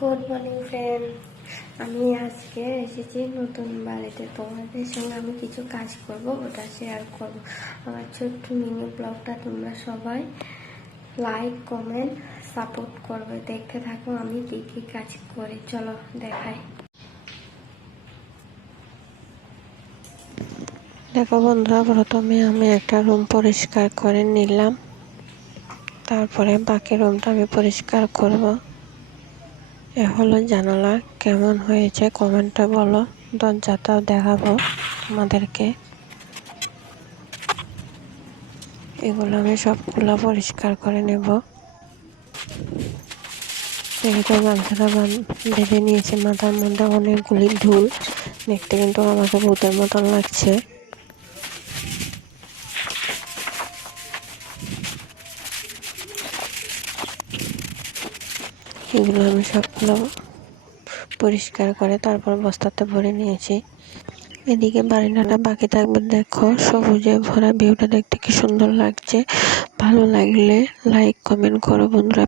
Good morning friend. আমি আজকে এসেছি নতুন বাড়িতে। তোমাদের সঙ্গে আমি কিছু কাজ করব, ওটা শেয়ার করব। আমার ছোট্ট মিনি ব্লগটা তোমরা সবাই লাইক কমেন্ট সাপোর্ট করবে। দেখতে থাকো আমি কি কি কাজ করি। চলো দেখাই। দেখো বন্ধুরা, প্রথমে আমি একটা রুম পরিষ্কার করে নিলাম, তারপরে বাকি রুমটা আমি পরিষ্কার করব। এ হলো জানালা, কেমন হয়েছে কমেন্টে বলো। দরজাটাও দেখাবো তোমাদেরকে। এগুলো আমি সবগুলো পরিষ্কার করে নেব। এদিকে গামছাটা বেঁধে নিয়েছি মাথার মধ্যে, অনেকগুলি ধুল। দেখতে কিন্তু আমাকে ভূতের মতন লাগছে। এগুলো আমি সবগুলো পরিষ্কার করে তারপর বস্তাতে ভরে নিয়েছি। এদিকে বারান্দাটা বাকি থাকবে। দেখো সবুজে ভরা ভিউটা দেখতে কি সুন্দর লাগছে। ভালো লাগলে লাইক কমেন্ট করো বন্ধুরা।